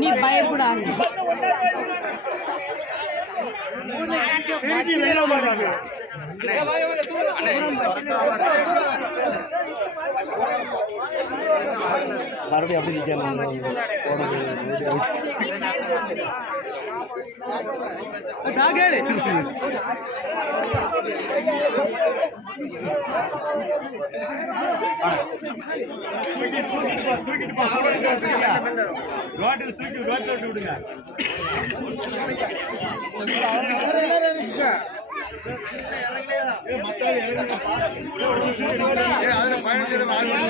நீ பயப்படாது. மறுபடியும் அப்படி நிற்கணும் ரோட்டில் தூக்கி ரோட்டில் விட்டு விடுங்க ஏய், மத்தவங்க அதுல பயணம்